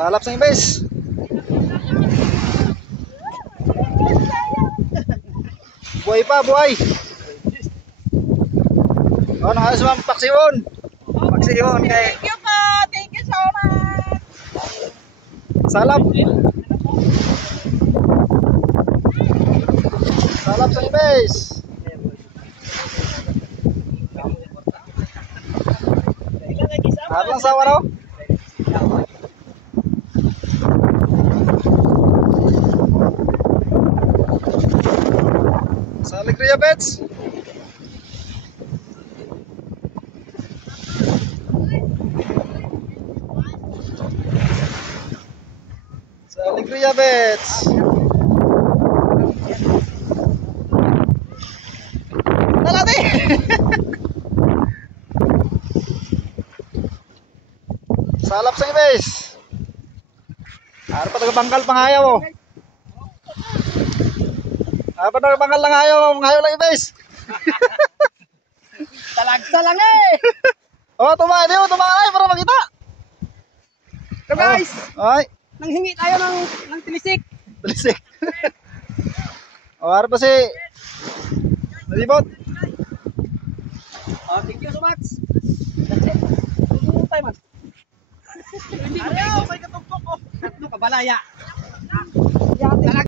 Salap sa imbes. Buhay pa, buhay. Oh, nakalas mga paksiyon. Paksiyon kay. Thank you po. Thank you so much. Salap. Salap sa imbes. Harang sawa raw. Sa Alegria Bets. Sa Alegria Bets. Talati. Salap sa ibes. Ano pa taga-bangkal pangayaw oh. Ano pa taga-bangkal lang ayaw, ngayaw lang ibes. Talagsa lang eh. Oh, tumahay para makita. So guys, Ay, nanghingi tayo ng tilisik. balisik. Oh, ano pa si Nalibot? Oh, thank you so much. That's it. Tutunin tayo man. Ayaw, may katugtog ko. Tatlo ka balaya.